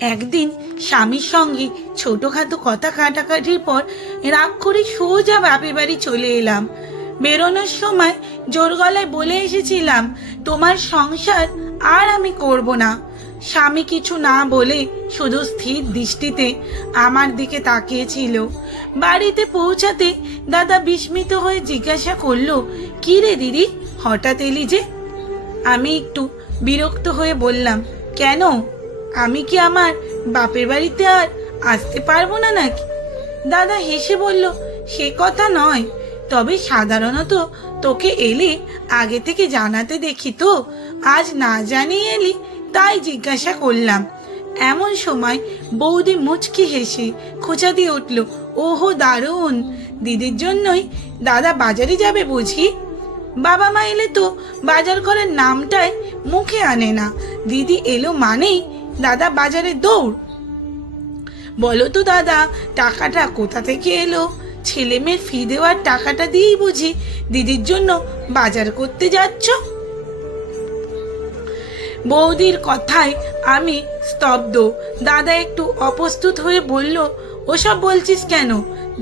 একদিন স্বামীর সঙ্গে ছোটোখাটো কথা কাটাকাটির পর রাগ করে সোজা বাপের বাড়ি চলে এলাম। বেরোনোর সময় জোর গলায় বলে এসেছিলাম, তোমার সংসার আর আমি করব না। স্বামী কিছু না বলে শুধু স্থির দৃষ্টিতে আমার দিকে তাকিয়েছিল। বাড়িতে পৌঁছাতে দাদা বিস্মিত হয়ে জিজ্ঞাসা করলো, কী রে দিদি, হঠাৎ এলি যে? আমি একটু বিরক্ত হয়ে বললাম, কেন, আমি কি আমার বাপের বাড়িতে আর আসতে পারবো না নাকি? দাদা হেসে বলল, সে কথা নয়, তবে সাধারণত তোকে এলে আগে থেকে জানাতে দেখি তো, আজ না জানিয়ে এলি তাই জিজ্ঞাসা করলাম। এমন সময় বৌদি মুচকি হেসে খোঁচা দিয়ে উঠল, ওহো দারুণ, দিদির জন্যই দাদা বাজারে যাবে বুঝি? বাবা মা এলে তো বাজার করার নামটাই মুখে আনে না, দিদি এলো মানেই দাদা বাজারে দৌড়। বলো তো দাদা, টাকাটা কোথা থেকে এলো? ছেলে মেয়ের ফি দেওয়ার টাকাটা দিয়েই বুঝি দিদির জন্য বাজার করতে যাচ্ছ? বৌদির কথায় আমি স্তব্ধ। দাদা একটু অপ্রস্তুত হয়ে বলল, ওসব বলছিস কেন?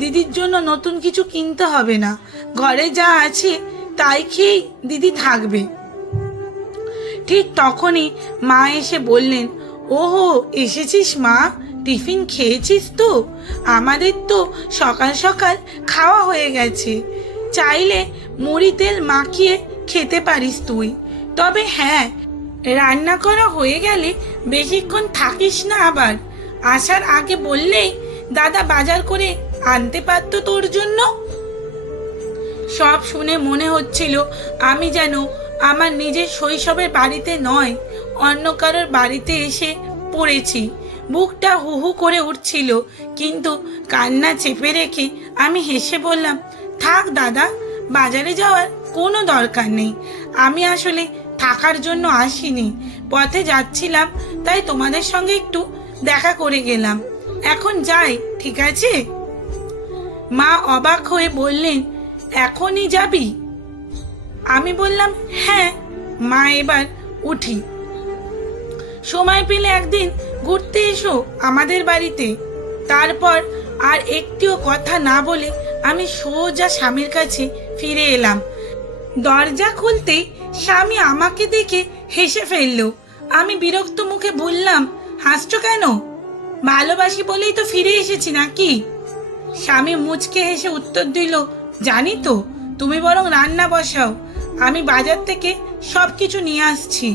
দিদির জন্য নতুন কিছু কিনতে হবে না, ঘরে যা আছে তাই খেয়েই দিদি থাকবে। ঠিক তখনই মা এসে বললেন, ওহো এসেছিস মা, টিফিন খেয়েছিস তো? আমাদের তো সকাল সকাল খাওয়া হয়ে গেছে, চাইলে মুড়ি তেল মাখিয়ে খেতে পারিস তুই। তবে হ্যাঁ, রান্না করা হয়ে গেলে বেশিক্ষণ থাকিস না, আবার আসার আগে বললেই দাদা বাজার করে আনতে পারতো তোর জন্য। সব শুনে মনে হচ্ছিল আমি যেন আমার নিজের শৈশবের বাড়িতে নয়, অন্য কারোর বাড়িতে এসে পড়েছি। বুকটা হু হু করে উঠছিল, কিন্তু কান্না চেপে রেখে আমি হেসে বললাম, থাক দাদা, বাজারে যাওয়ার কোনো দরকার নেই। আমি আসলে থাকার জন্য আসিনি, পথে যাচ্ছিলাম, তাই তোমাদের সঙ্গে একটু দেখা করে গেলাম। এখন যাই, ঠিক আছে? মা অবাক হয়ে বললেন, এখনই যাবি? আমি বললাম, হ্যাঁ মা, এবার উঠি। সময় পেলে একদিন ঘুরতে এসো আমাদের বাড়িতে। তারপর আর একটিও কথা না বলে আমি সোজা স্বামীর কাছে ফিরে এলাম। দরজা খুলতেই স্বামী আমাকে দেখে হেসে ফেলল। আমি বিরক্ত মুখে বললাম, হাসছো কেন? ভালোবাসি বলেই তো ফিরে এসেছি নাকি? স্বামী মুচকে হেসে উত্তর দিল, জানি তো, তুমি বরং রান্না বসাও, আমি বাজার থেকে সব কিছু নিয়ে আসছি।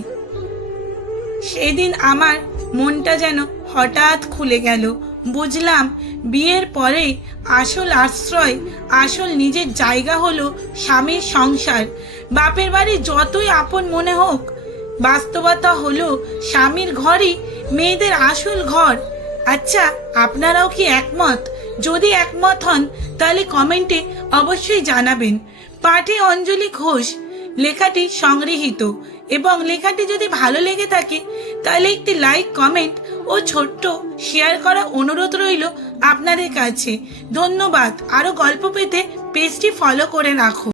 সেদিন আমার মনটা যেন হঠাৎ খুলে গেল। বুঝলাম বিয়ের পরে আসল আশ্রয়, আসল নিজের জায়গা হলো স্বামীর সংসার। বাপের বাড়ি যতই আপন মনে হোক, বাস্তবতা হলো স্বামীর ঘরই মেয়েদের আসল ঘর। আচ্ছা, আপনারাও কি একমত? যদি একমত হন তাহলে কমেন্টে অবশ্যই জানাবেন। পাঠে অঞ্জলি ঘোষ, লেখাটি সংগৃহীত। এবং লেখাটি যদি ভালো লেগে থাকে তাহলে একটি লাইক, কমেন্ট ও ছোট্ট শেয়ার করা অনুরোধ রইল আপনাদের কাছে। ধন্যবাদ। আরও গল্প পেতে পেজটি ফলো করে রাখুন।